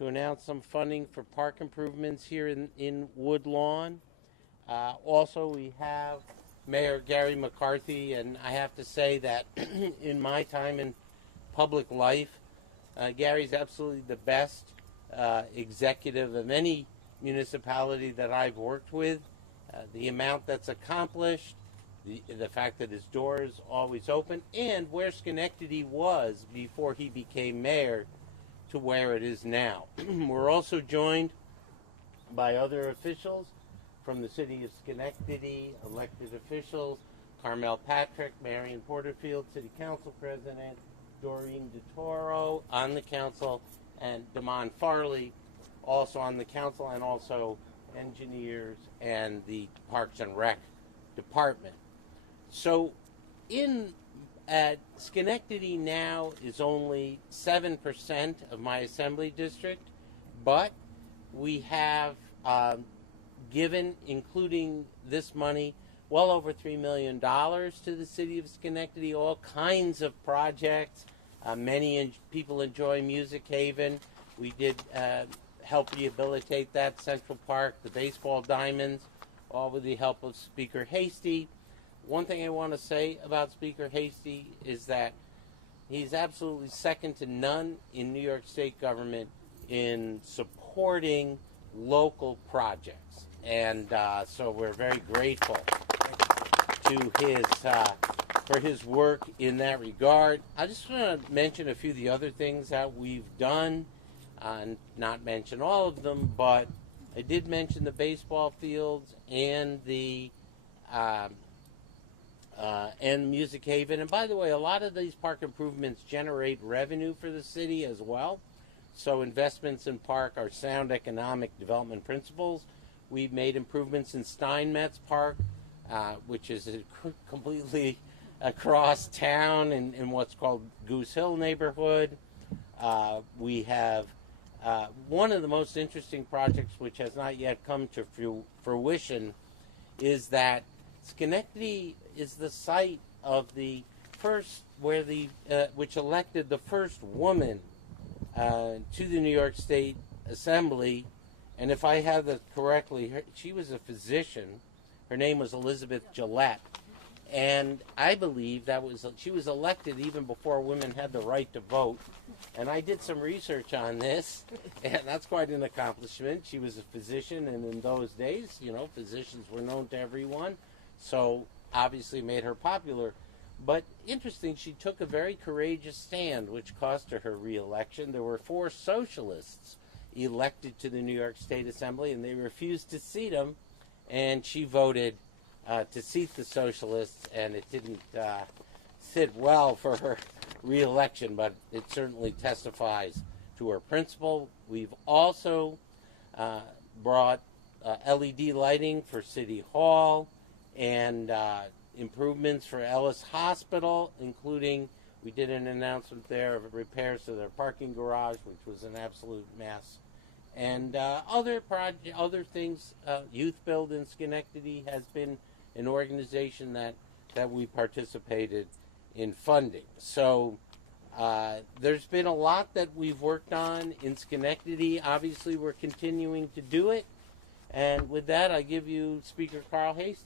to announce some funding for park improvements here in Woodlawn. Also, we have Mayor Gary McCarthy, and I have to say that in my time in public life, Gary's absolutely the best executive of any municipality that I've worked with. The amount that's accomplished, the fact that his door is always open, and where Schenectady was before he became mayor to where it is now. We're also joined by other officials from the city of Schenectady, elected officials, Carmel Patrick, Marion Porterfield, City Council President, Doreen DeToro on the council, and Damon Farley also on the council, and also engineers and the Parks and Rec department. So at Schenectady now is only 7% of my assembly district, but we have given, including this money, well over $3 million to the city of Schenectady, all kinds of projects. Many people enjoy Music Haven. We did help rehabilitate that, Central Park, the baseball diamonds, all with the help of Speaker Hasty. One thing I want to say about Speaker Hasty is that he's absolutely second to none in New York State government in supporting local projects. And so we're very grateful to for his work in that regard. I just want to mention a few of the other things that we've done, and not mention all of them, but I did mention the baseball fields and the and Music Haven. And by the way, a lot of these park improvements generate revenue for the city as well. So investments in park are sound economic development principles. We've made improvements in Steinmetz Park, which is completely across town in what's called Goose Hill neighborhood. We have one of the most interesting projects, which has not yet come to fruition, is that Schenectady is the site of the first, which elected the first woman to the New York State Assembly. And if I have that correctly, she was a physician. Her name was Elizabeth Gillette. And I believe she was elected even before women had the right to vote. And I did some research on this, and that's quite an accomplishment. She was a physician, and in those days, physicians were known to everyone. So obviously made her popular. But interesting, she took a very courageous stand, which cost her re-election. There were 4 socialists elected to the New York State Assembly, and they refused to seat them, and she voted to seat the socialists, and it didn't sit well for her re-election, but it certainly testifies to her principle. We've also brought LED lighting for City Hall and improvements for Ellis Hospital, including we did an announcement there of repairs to their parking garage, which was an absolute mess. And other things. Youth Build in Schenectady has been an organization that we participated in funding. So there's been a lot that we've worked on in Schenectady. Obviously, we're continuing to do it. And with that, I give you Speaker Carl Hasty.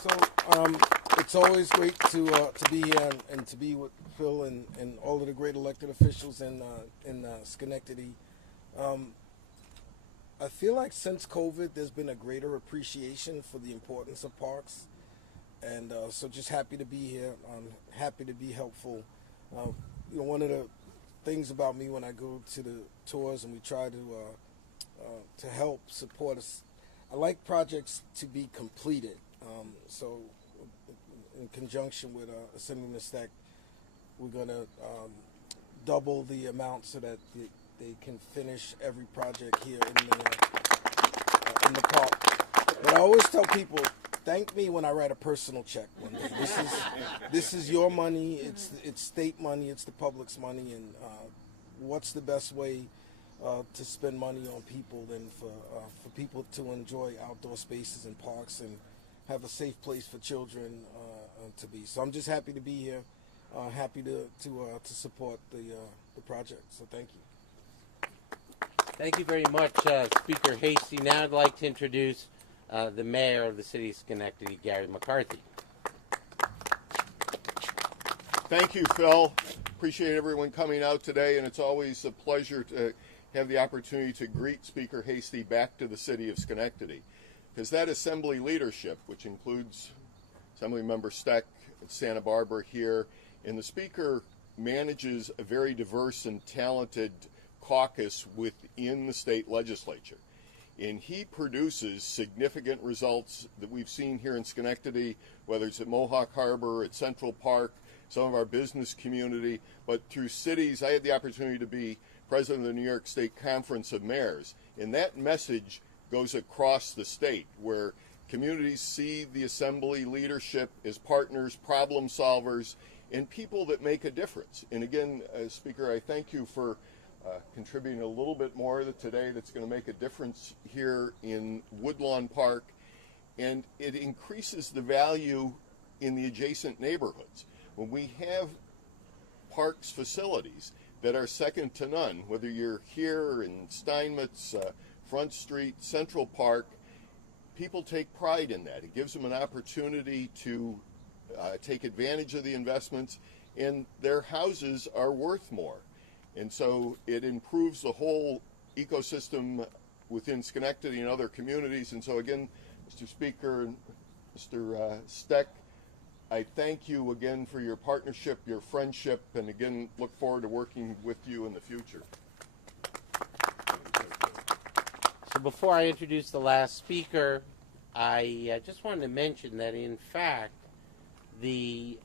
So it's always great to be here and to be with Phil and all of the great elected officials in Schenectady. I feel like since COVID, there's been a greater appreciation for the importance of parks, and so just happy to be here. I'm happy to be helpful. One of the things about me when I go to the tours and we try to help support us, I like projects to be completed. So in conjunction with Assemblyman Stack, we're going to double the amount so that they can finish every project here in the park. But I always tell people, thank me when I write a personal check one day. This is your money. It's state money. It's the public's money. And what's the best way to spend money on people than for people to enjoy outdoor spaces and parks and have a safe place for children to be. So I'm just happy to be here. Happy to support the project. So thank you. Thank you very much, Speaker Hasty. Now I'd like to introduce the mayor of the city of Schenectady, Gary McCarthy. Thank you, Phil. Appreciate everyone coming out today, and it's always a pleasure to have the opportunity to greet Speaker Hasty back to the city of Schenectady. Because that assembly leadership, which includes Assemblymember Steck at Santa Barbara here, and the Speaker manages a very diverse and talented caucus within the state legislature. And he produces significant results that we've seen here in Schenectady, whether it's at Mohawk Harbor, at Central Park, some of our business community, but through cities. I had the opportunity to be president of the New York State Conference of Mayors, and that message goes across the state, where communities see the assembly leadership as partners, problem solvers, and people that make a difference. And again, Speaker, I thank you for contributing a little bit more today that's going to make a difference here in Woodlawn Park, and it increases the value in the adjacent neighborhoods. When we have parks facilities that are second to none, whether you're here in Steinmetz, Front Street, Central Park, people take pride in that. It gives them an opportunity to take advantage of the investments, and their houses are worth more. And so it improves the whole ecosystem within Schenectady and other communities. And so again, Mr. Speaker and Mr. Steck, I thank you again for your partnership, your friendship, and again, look forward to working with you in the future. So before I introduce the last speaker, I just wanted to mention that, in fact, the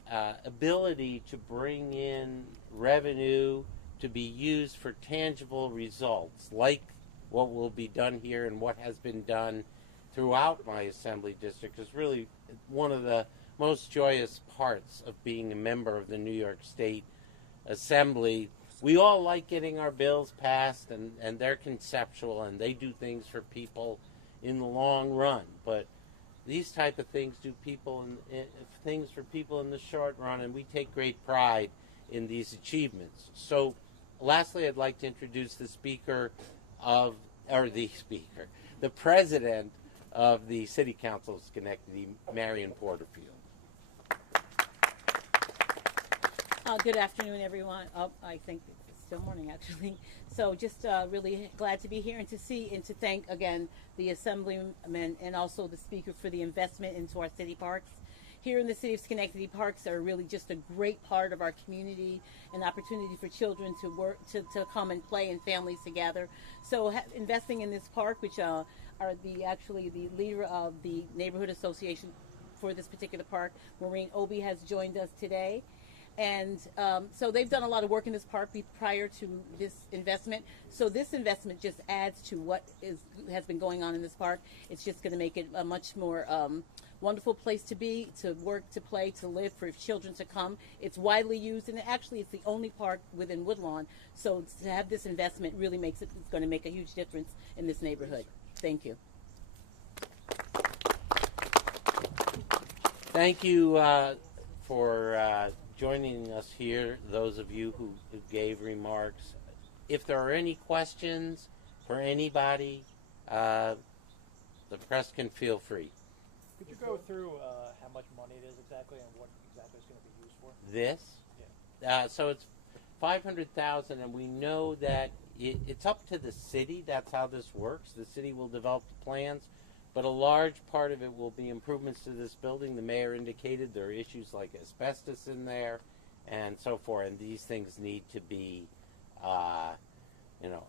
ability to bring in revenue to be used for tangible results, like what will be done here and what has been done throughout my assembly district, is really one of the most joyous parts of being a member of the New York State Assembly. We all like getting our bills passed, and they're conceptual, and they do things for people in the long run. But these type of things do things for people in the short run, and we take great pride in these achievements. So, lastly, I'd like to introduce the president of the City Council of Schenectady, Marion Porterfield. Good afternoon, everyone. I think it's still morning, actually. So just really glad to be here and to see and to thank, again, the Assemblyman and also the Speaker for the investment into our city parks. Here in the city of Schenectady, parks are really just a great part of our community, an opportunity for children to work, to come and play, and families to gather. So investing in this park, which are the leader of the neighborhood association for this particular park, Maureen Obie, has joined us today. And so they've done a lot of work in this park prior to this investment. So this investment just adds to what has been going on in this park. It's just going to make it a much more wonderful place to be, to work, to play, to live, for children to come. It's widely used, and actually it's the only park within Woodlawn. So to have this investment really it's going to make a huge difference in this neighborhood. Thank you. Thank you for joining us here, those of you who gave remarks. If there are any questions for anybody, the press can feel free. Could you go through how much money it is exactly and what exactly it's going to be used for? This? Yeah. So it's $500,000, and we know that it's up to the city. That's how this works. The city will develop the plans, but a large part of it will be improvements to this building. The mayor indicated there are issues like asbestos in there and so forth, and these things need to be,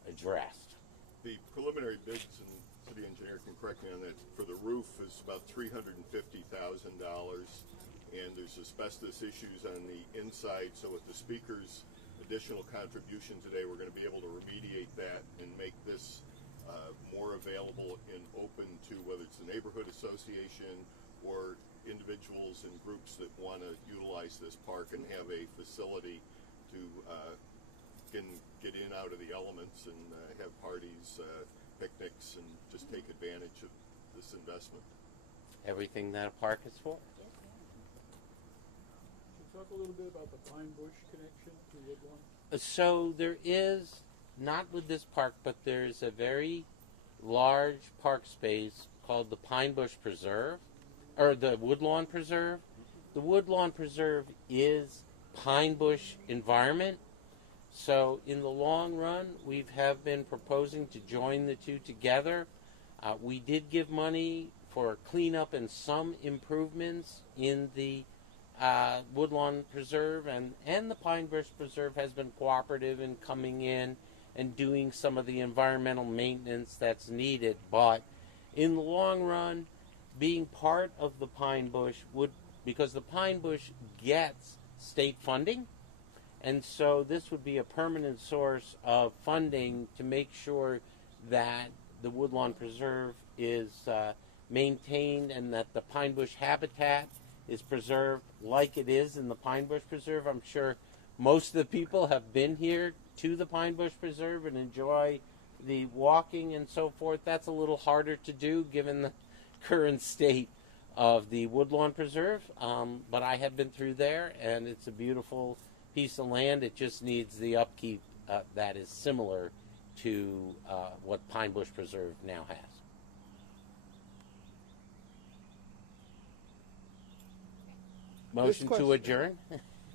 addressed. The preliminary bids, and city engineer can correct me on that, for the roof is about $350,000, and there's asbestos issues on the inside. So with the speaker's additional contribution today, we're going to be able to remediate that and make this more available and open to whether it's the neighborhood association or individuals and groups that want to utilize this park and have a facility to get in out of the elements and have parties, picnics, and just take advantage of this investment. Everything that a park is for. Can you talk a little bit about the Pine Bush connection to Woodlawn? So there is not with this park, but there's a very large park space called the Pine Bush Preserve, or the Woodlawn Preserve. The Woodlawn Preserve is pine bush environment. So in the long run, we have been proposing to join the two together. We did give money for cleanup and some improvements in the Woodlawn Preserve, and the Pine Bush Preserve has been cooperative in coming in and doing some of the environmental maintenance that's needed. But in the long run, being part of the Pine Bush would, because the Pine Bush gets state funding, and so this would be a permanent source of funding to make sure that the Woodlawn Preserve is maintained and that the pine bush habitat is preserved like it is in the Pine Bush Preserve. I'm sure most of the people have been here to the Pine Bush Preserve and enjoy the walking and so forth. That's a little harder to do given the current state of the Woodlawn Preserve, but I have been through there, and it's a beautiful piece of land. It just needs the upkeep that is similar to what Pine Bush Preserve now has. Motion to adjourn?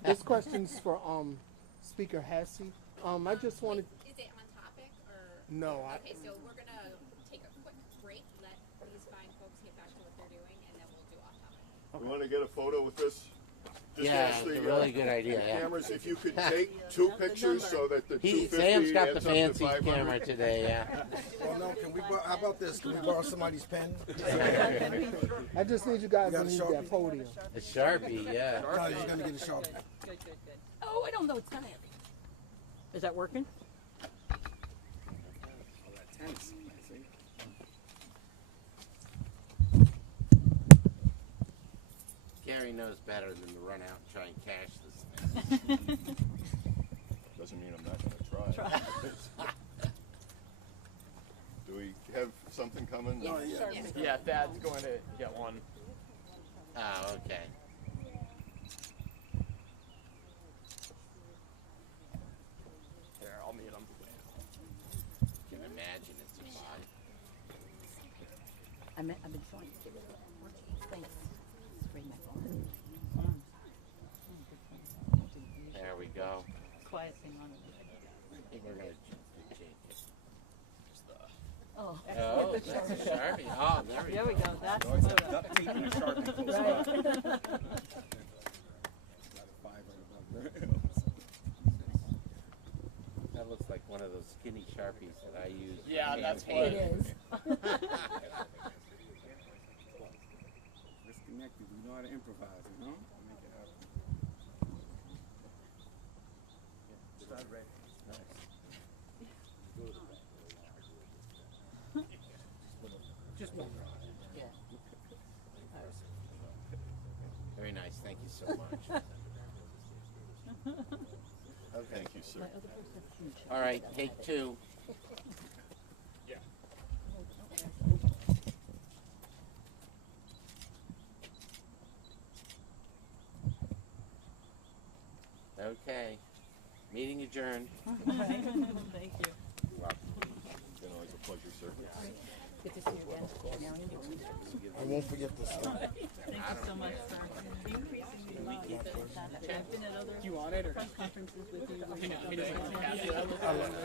This question's for Speaker Hassey. I just wanted. Is it on topic or? No. Okay, so we're gonna take a quick break, let these fine folks get back to what they're doing, and then we'll do off topic. We want to get a photo with this? Just Yeah, ask it's the, a really good idea. Yeah. cameras if you could take two pictures so that the 250 Sam's got the adds up to fancy 500. camera today, yeah. Well, no, how about this? Can we borrow somebody's pen? I just need you guys You to got a leave Sharpie? that podium. A Sharpie, yeah. No, you're gonna get a Sharpie. Good. Oh, I don't know. It's kind of heavy. Is that working? Gary knows better than to run out and try and cash this thing. Doesn't mean I'm not going to try. Do we have something coming? Oh, yeah. Yeah, Thad's going to get one. Oh, okay. Here, I'll meet him. Can imagine it's a five. I've been trying to get it. Thanks. Spray my phone. There we go. Quiet thing on it. I think we're going to change it. Oh, Oh, that's a Sharpie. Oh, there we go. That's the photo. Right. That looks like one of those skinny Sharpies that I use. for Yeah, that's campaigning. what It is. Disconnected. We know how to improvise, you know? Make it happen. Start ready. Just one. Yeah. Very nice. Thank you so much. Thank you, sir. All right, take two. Okay. Meeting adjourned. Thank you. Been always a pleasure, sir. Good to see you again. Marion. I won't forget this. Thank you so much for increasing the amount. I've been at other press conferences with you.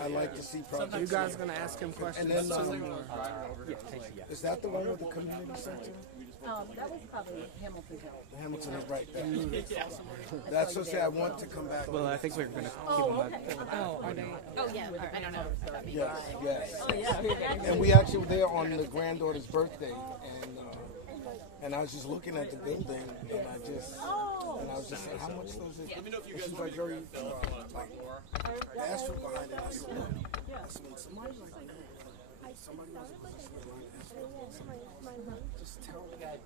I like to see projects. You guys gonna ask him questions? And then, too, or- is that the one with the community center? That was probably Hamilton Hill. Hamilton is right there. That's what I say. I want to come back. Well, I think we're going to keep them at. Oh, yeah, I don't know. Yes, yes. Oh, yeah. And we actually were there on the granddaughter's birthday, and I was just looking at the building, and I was just saying, how much was it? And she's like very, like, the asphalt behind it. I said, look, I said, when somebody's like, somebody was behind the asphalt, just tell the guy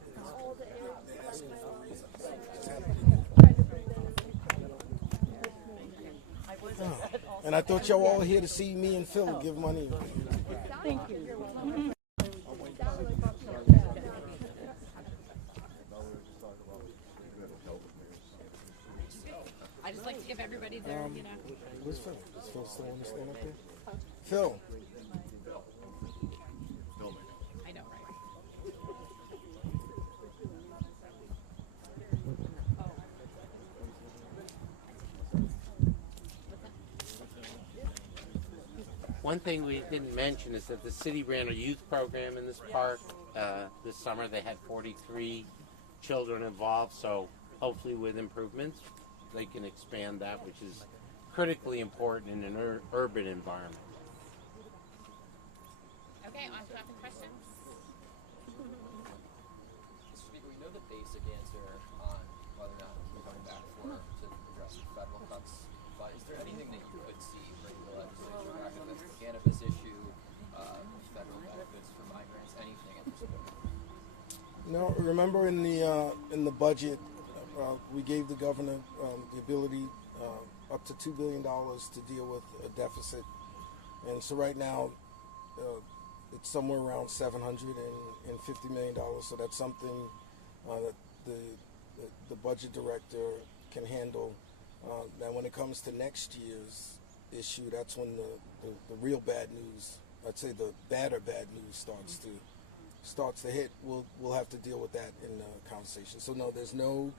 they're asking for reasons. Just have it. And I thought y'all all here to see me and Phil give money. Thank you. I just like to give everybody their, you know. Where's Phil? Is Phil still on the stand up there? Phil. I know, right? One thing we didn't mention is that the city ran a youth program in this park this summer. They had 43 children involved, so hopefully with improvements, they can expand that, which is critically important in an urban environment. Okay, on to other questions. Mr. Speaker, we know the basic answer on whether or not we're coming back to address the federal cuts, but is there anything that you could see bringing the legislature back on this cannabis issue, federal benefits for migrants, anything at this point? No, remember in the budget, we gave the governor the ability up to $2 billion to deal with a deficit, and so right now it's somewhere around $750 million. So that's something that the budget director can handle. Now, when it comes to next year's issue, that's when the real bad news, I'd say the bad news starts to hit. We'll have to deal with that in the conversation. So no, there's no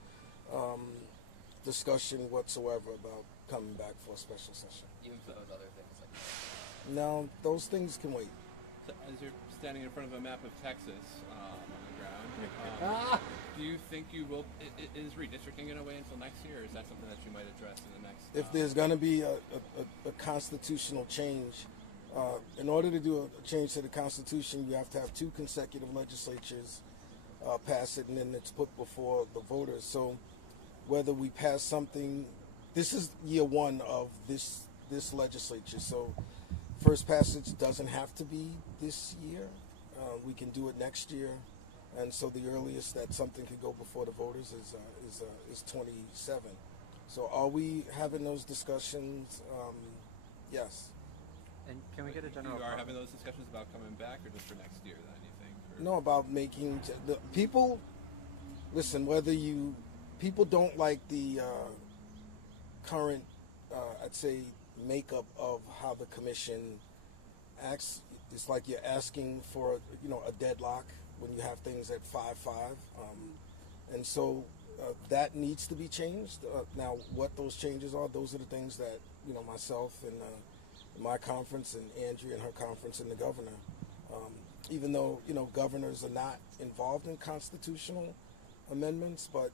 discussion whatsoever about coming back for a special session. Even for those other things like that? No, those things can wait. So as you're standing in front of a map of Texas on the ground, do you think you will? Is redistricting going to wait until next year, or is that something that you might address in the next? If there's going to be a constitutional change, in order to do a change to the Constitution, you have to have 2 consecutive legislatures pass it, and then it's put before the voters. So whether we pass something, this is year 1 of this legislature. So first passage doesn't have to be this year. We can do it next year, and so the earliest that something could go before the voters is 27. So are we having those discussions? Yes. And can we get a general? You are having those discussions about coming back, or just for next year? Then you think? No, about making the people. Listen, people don't like the current, I'd say, makeup of how the commission acts. It's like you're asking for a deadlock when you have things at 5-5, and so that needs to be changed. Now, what those changes are, those are the things that myself and my conference and Andrea and her conference and the governor. Even though governors are not involved in constitutional amendments, but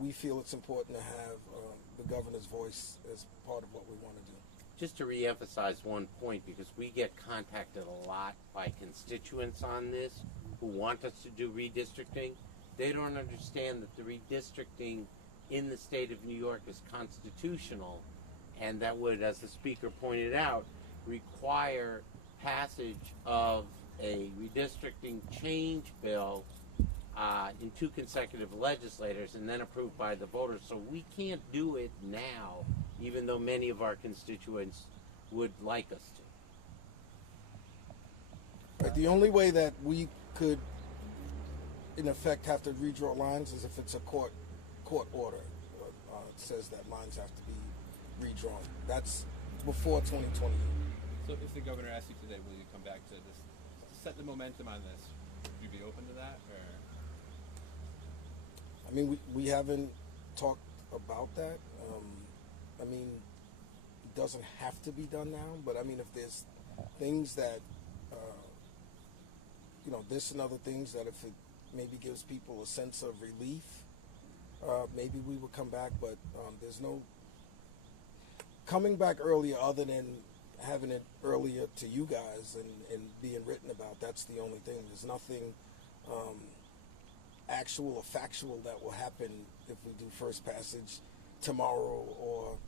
we feel it's important to have the governor's voice as part of what we want to do. Just to reemphasize one point, because we get contacted a lot by constituents on this who want us to do redistricting. They don't understand that the redistricting in the state of New York is constitutional, and that would, as the speaker pointed out, require passage of a redistricting change bill in 2 consecutive legislators and then approved by the voters. So we can't do it now, even though many of our constituents would like us to. Right, the only way that we could, in effect, have to redraw lines is if it's a court order. It says that lines have to be redrawn. That's before 2028. So if the governor asks you today, will you come back to this, set the momentum on this? Would you be open to that, or? I mean, we haven't talked about that. I mean, it doesn't have to be done now, but I mean, if there's things that, this and other things that if it maybe gives people a sense of relief, maybe we would come back, but there's no coming back earlier other than having it earlier to you guys and being written about. That's the only thing. There's nothing actual or factual that will happen if we do first passage tomorrow, or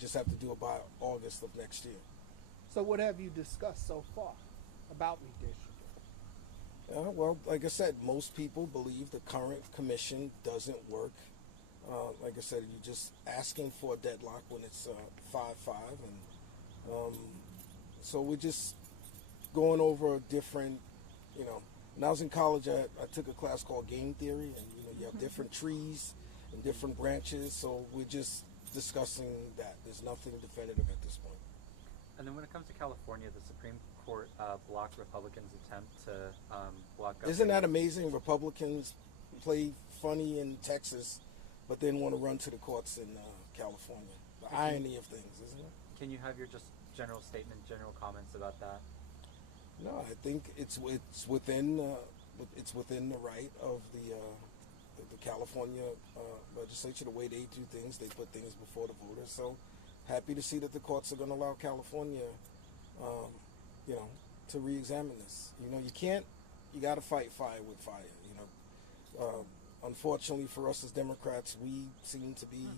just have to do it by August of next year. So what have you discussed so far about redistricting? Well, like I said, most people believe the current commission doesn't work. Like I said, you're just asking for a deadlock when it's 5-5, and so we're just going over different, when I was in college, I took a class called game theory, and you have different trees and different branches, so we're just discussing that. There's nothing definitive at this point. And then when it comes to California, the Supreme Court blocked Republicans' attempt to block. Isn't that amazing? Republicans play funny in Texas, but then want to run to the courts in California. The irony of things, isn't it? Can you have your just general statement, general comments about that? No, I think it's within the right of the California legislature, the way they do things. They put things before the voters. So happy to see that the courts are going to allow California, to re-examine this. You got to fight fire with fire. Unfortunately for us as Democrats, we seem to be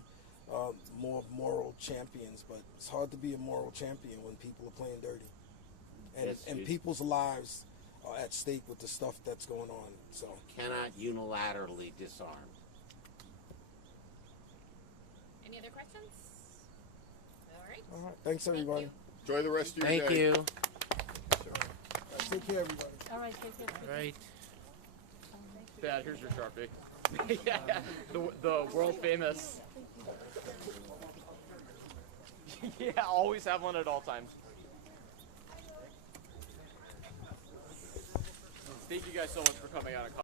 more moral champions, but it's hard to be a moral champion when people are playing dirty. And people's lives are at stake with the stuff that's going on. So Cannot unilaterally disarm. Any other questions? all right, thanks everybody. you. Enjoy the rest of your Thank day. you. All right, take care, everybody. All right, take care. Right. Dad, here's your Sharpie. Yeah, the world famous. Yeah, always have one at all times. Thank you guys so much for coming out and